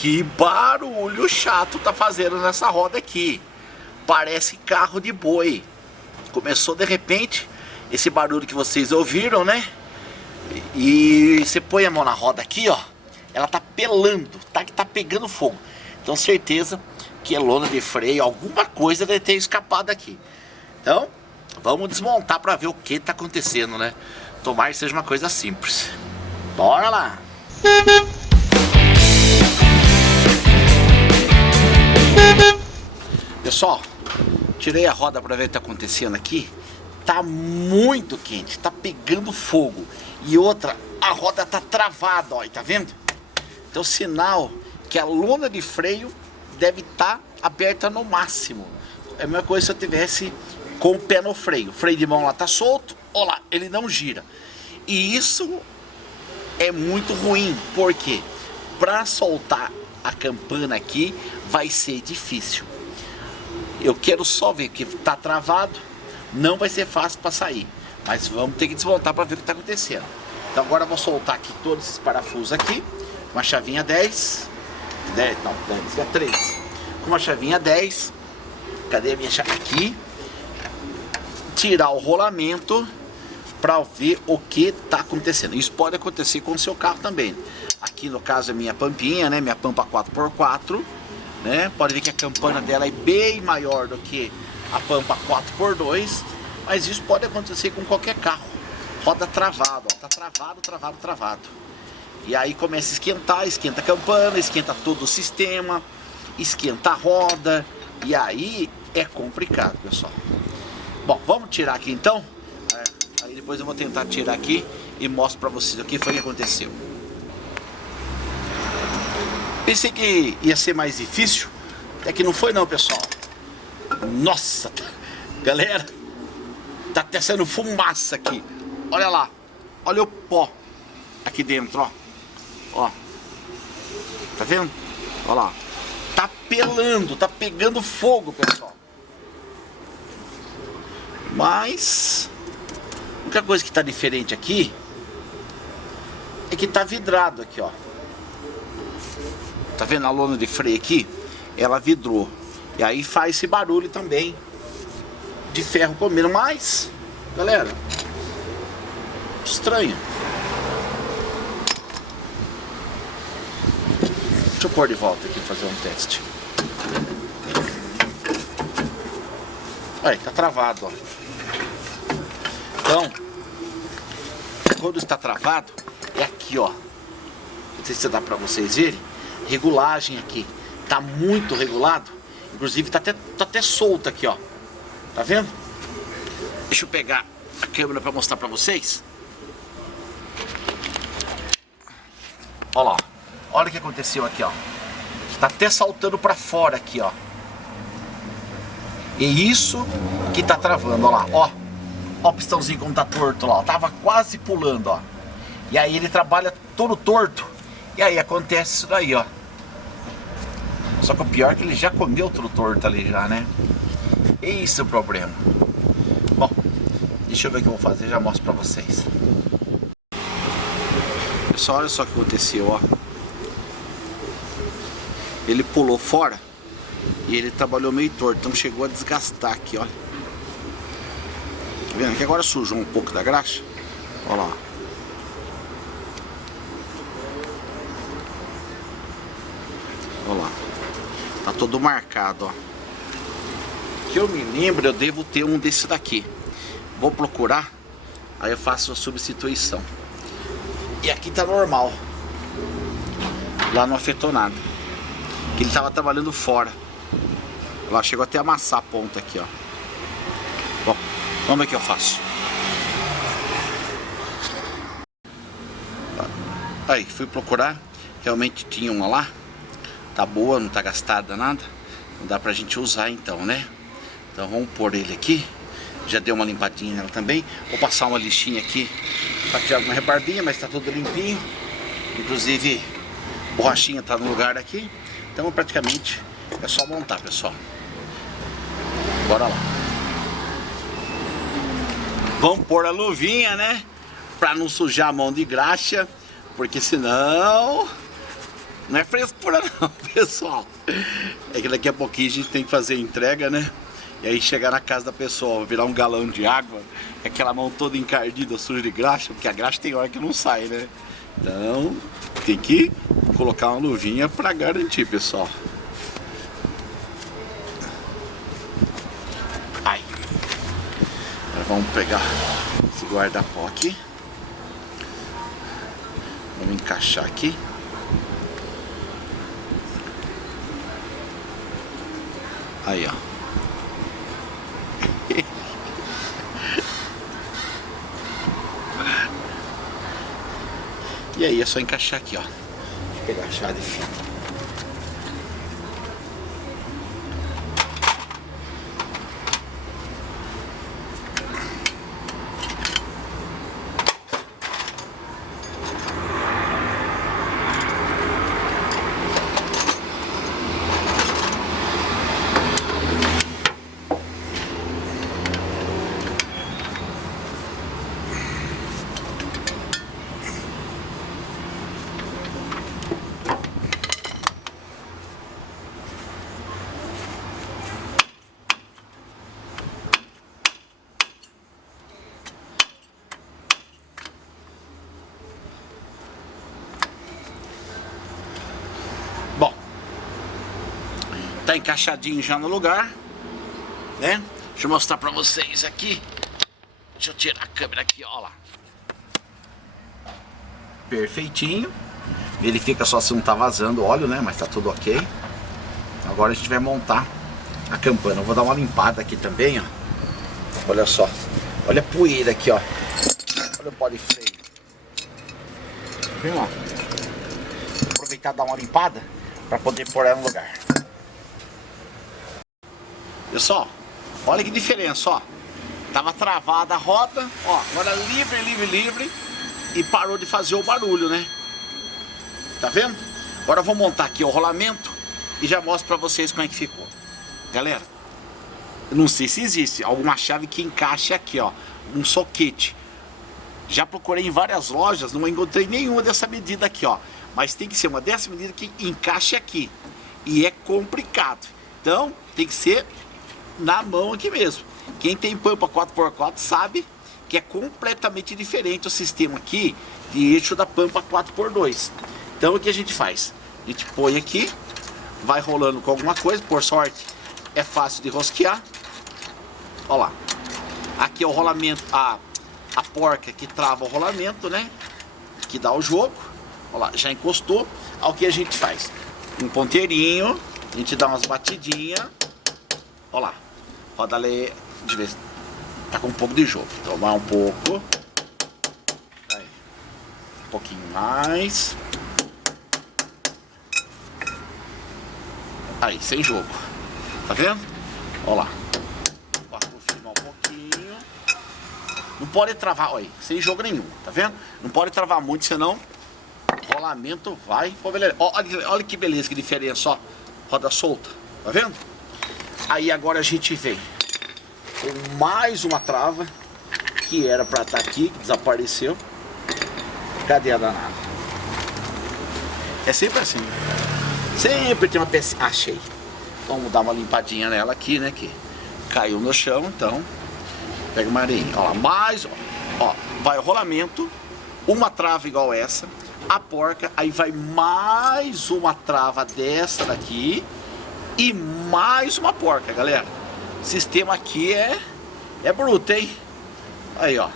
Que barulho chato tá fazendo nessa roda aqui. Parece carro de boi. Começou de repente esse barulho que vocês ouviram, né? E você põe a mão na roda aqui, ó. Ela tá pelando, tá pegando fogo. Então certeza que é lona de freio, alguma coisa deve ter escapado aqui. Então, vamos desmontar para ver o que tá acontecendo, né? Tomara que seja uma coisa simples. Bora lá! Pessoal, tirei a roda para ver o que tá acontecendo aqui. Tá muito quente, tá pegando fogo. E outra, a roda tá travada, ó, tá vendo? Então sinal que a lona de freio deve estar aberta no máximo. É a mesma coisa se eu tivesse com o pé no freio. O freio de mão lá tá solto, ó lá, ele não gira. E isso é muito ruim, porque para soltar a campana aqui vai ser difícil. Eu quero só ver que tá travado, não vai ser fácil para sair. Mas vamos ter que desmontar para ver o que está acontecendo. Então agora eu vou soltar aqui todos esses parafusos aqui. Uma chavinha 10. 10, não, 10, é 13. Com uma chavinha 10. Cadê a minha chave? Aqui. Tirar o rolamento para ver o que está acontecendo. Isso pode acontecer com o seu carro também. Aqui no caso é minha pampinha, né? Minha pampa 4x4. Né? Pode ver que a campana dela é bem maior do que a pampa 4x2. Mas isso pode acontecer com qualquer carro. Roda travado, ó, tá travado. E aí começa a esquentar, esquenta a campana, esquenta todo o sistema, esquenta a roda. E aí é complicado, pessoal. Bom, vamos tirar aqui então. Aí depois eu vou tentar tirar aqui e mostro pra vocês o que foi que aconteceu. Pensei que ia ser mais difícil, até que não foi não, pessoal. Nossa, galera, tá até saindo fumaça aqui. Olha lá, olha o pó aqui dentro, ó. Ó, tá vendo? Olha lá, tá pelando, tá pegando fogo, pessoal. Mas a única coisa que tá diferente aqui é que tá vidrado aqui, ó. Tá vendo a lona de freio aqui? Ela vidrou. E aí faz esse barulho também de ferro comendo. Mas, galera, estranho. Deixa eu pôr de volta aqui fazer um teste. Aí, tá travado, ó. Então, quando está travado, é aqui, ó. Não sei se dá pra vocês verem. Regulagem aqui. Tá muito regulado. Inclusive tá até solto aqui, ó. Tá vendo? Deixa eu pegar a câmera pra mostrar pra vocês. Olha lá. Olha o que aconteceu aqui, ó. Tá até saltando pra fora aqui, ó. E isso que tá travando, ó lá, ó. Ó o pistãozinho como tá torto lá, ó. Tava quase pulando, ó. E aí ele trabalha todo torto. E aí acontece isso daí, ó. Só que o pior é que ele já comeu tudo torto ali já, né? Esse é o problema. Bom, deixa eu ver o que eu vou fazer, já mostro pra vocês. Pessoal, olha só o que aconteceu, ó. Ele pulou fora e ele trabalhou meio torto, então chegou a desgastar aqui, olha. Tá vendo? Que agora sujou um pouco da graxa. Olha lá. Olha lá. Tá todo marcado, ó. Que eu me lembro, eu devo ter um desse daqui. Vou procurar, aí eu faço a substituição. E aqui tá normal. Lá não afetou nada. Que ele tava trabalhando fora. Lá chegou até a amassar a ponta aqui, ó. Bom, vamos ver o que eu faço. Aí, fui procurar. Realmente tinha uma lá. Tá boa, não tá gastada nada. Não dá pra gente usar então, né? Então vamos pôr ele aqui. Já deu uma limpadinha nela também. Vou passar uma lixinha aqui pra tirar uma rebarbinha, mas tá tudo limpinho. Inclusive, borrachinha tá no lugar aqui. Então praticamente é só montar, pessoal. Bora lá. Vamos pôr a luvinha, né? Pra não sujar a mão de graxa. Porque senão Não é frescura não, pessoal. É que daqui a pouquinho a gente tem que fazer a entrega, né? E aí chegar na casa da pessoa, virar um galão de água, aquela mão toda encardida, suja de graxa, porque a graxa tem hora que não sai, né? Então, tem que colocar uma luvinha pra garantir, pessoal. Aí. Agora vamos pegar esse guarda-pó aqui. Vamos encaixar aqui. Aí, ó. E aí é só encaixar aqui, ó. Deixa eu pegar a chave de fita. Bom, tá encaixadinho já no lugar, né? Deixa eu mostrar pra vocês aqui. Deixa eu tirar a câmera aqui, ó lá. Perfeitinho. Verifica só se não tá vazando óleo, né? Mas tá tudo ok. Agora a gente vai montar a campana. Eu vou dar uma limpada aqui também, ó. Olha só. Olha a poeira aqui, ó. Olha o pó de freio. Vem lá. Vou aproveitar e dar uma limpada para poder pôr ela no lugar. Pessoal, olha que diferença, ó. Tava travada a roda, ó, agora livre e parou de fazer o barulho, né? Tá vendo? Agora eu vou montar aqui o rolamento e já mostro pra vocês como é que ficou. Galera, eu não sei se existe alguma chave que encaixe aqui, ó, um soquete. Já procurei em várias lojas, não encontrei nenhuma dessa medida aqui, ó. Mas tem que ser uma dessa medida que encaixe aqui. E é complicado. Então, tem que ser na mão aqui mesmo. Quem tem Pampa 4x4 sabe que é completamente diferente o sistema aqui de eixo da Pampa 4x2. Então, o que a gente faz? A gente põe aqui, vai rolando com alguma coisa. Por sorte, é fácil de rosquear. Olha lá. Aqui é o rolamento, a porca que trava o rolamento, né? Que dá o jogo. Olha lá, já encostou. Ao que a gente faz? Um ponteirinho, a gente dá umas batidinhas. Olha lá. Roda ali. Deixa eu ver. Tá com um pouco de jogo. Então vai um pouco. Aí. Um pouquinho mais. Aí, sem jogo. Tá vendo? Olha lá. Vou confirmar um pouquinho. Não pode travar, olha aí, sem jogo nenhum, tá vendo? Não pode travar muito, senão o rolamento vai. Olha que beleza, que diferença, ó. Roda solta, tá vendo? Aí agora a gente vem com mais uma trava que era pra estar aqui, que desapareceu. Cadê a danada? É sempre assim. Sempre tem uma peça. Achei. Vamos dar uma limpadinha nela aqui, né? Que caiu no chão, então. Pega uma areinha. Ó lá, mais, ó. Vai o rolamento, uma trava igual essa, a porca, aí vai mais uma trava dessa daqui e mais uma porca, galera. O sistema aqui é bruto, hein? Aí, ó.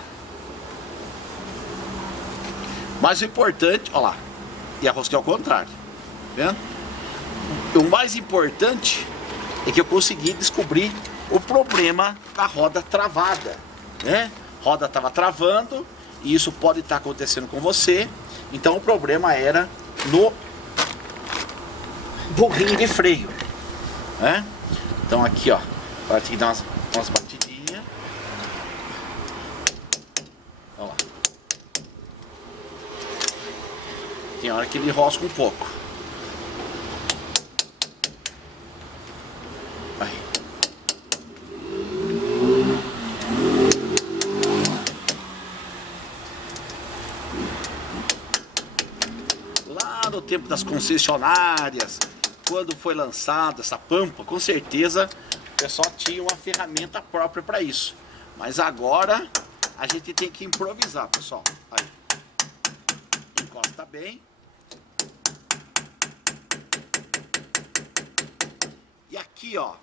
Mas o importante, ó lá. E a rosca é ao contrário. Tá vendo? O mais importante é que eu consegui descobrir o problema da roda travada, né? Roda estava travando e isso pode estar acontecendo com você. Então o problema era no burrinho de freio, né? Então aqui, ó, agora tem que dar umas batidinhas. Olha lá. Tem hora que ele rosca um pouco. Aí. Lá do tempo das concessionárias, quando foi lançada essa Pampa, com certeza o pessoal tinha uma ferramenta própria para isso. Mas agora a gente tem que improvisar, pessoal. Aí. Encosta bem. E aqui, ó,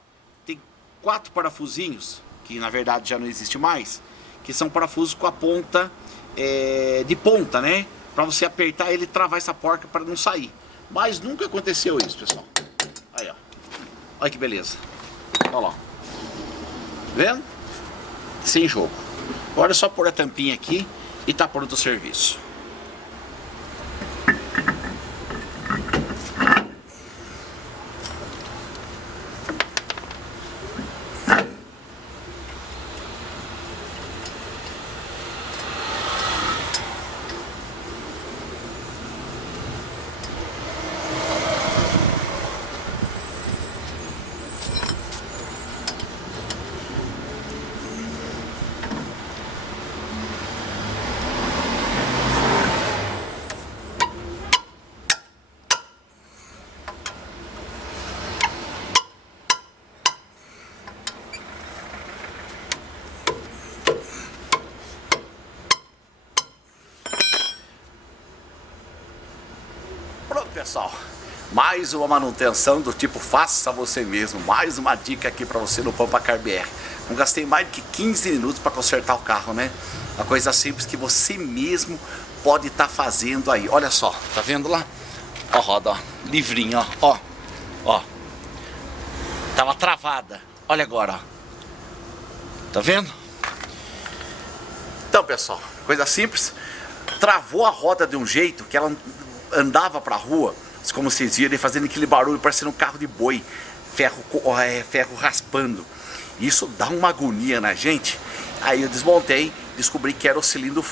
tem 4 parafusinhos, que na verdade já não existe mais, que são parafusos com a ponta de ponta, né? Pra você apertar ele e travar essa porca para não sair. Mas nunca aconteceu isso, pessoal. Aí, ó. Olha que beleza. Olha lá. Vendo? Sem jogo. Agora é só pôr a tampinha aqui e tá pronto o serviço. Pronto, pessoal, mais uma manutenção do tipo faça você mesmo, mais uma dica aqui para você no Pampa Car BR. Não gastei mais de 15 minutos para consertar o carro, né? Uma coisa simples que você mesmo pode estar fazendo aí. Olha só, tá vendo lá? Ó a roda, ó, livrinho, ó, ó, tava travada, olha agora, ó. Tá vendo? Então, pessoal, coisa simples, travou a roda de um jeito que ela andava pra rua, como vocês viram, fazendo aquele barulho parecendo um carro de boi, ferro raspando. Isso dá uma agonia na gente. Aí eu desmontei, descobri que era o cilindro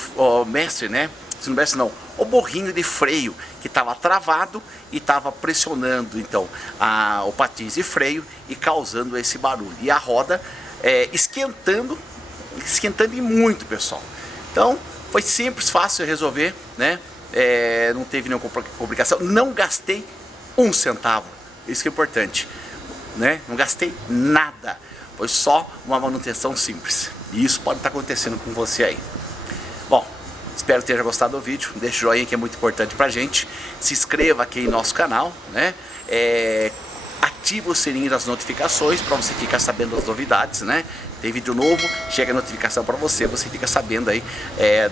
mestre, né? Cilindro mestre não, o borrinho de freio que estava travado e estava pressionando então o patins de freio e causando esse barulho. E a roda esquentando e muito, pessoal. Então foi simples, fácil de resolver, né? Não teve nenhuma complicação, não gastei um centavo, isso que é importante, né? Não gastei nada, foi só uma manutenção simples, e isso pode estar acontecendo com você aí. Bom, espero que tenha gostado do vídeo, deixa o joinha que é muito importante pra gente, se inscreva aqui em nosso canal, né? Ativa o sininho das notificações para você ficar sabendo das novidades, né? Tem vídeo novo, chega a notificação para você, você fica sabendo aí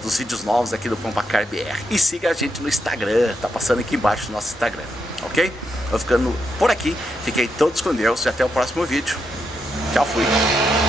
dos vídeos novos aqui do Pampa Car BR. E siga a gente no Instagram, tá passando aqui embaixo do nosso Instagram, ok? Vou ficando por aqui, fiquem todos com Deus e até o próximo vídeo. Tchau, fui!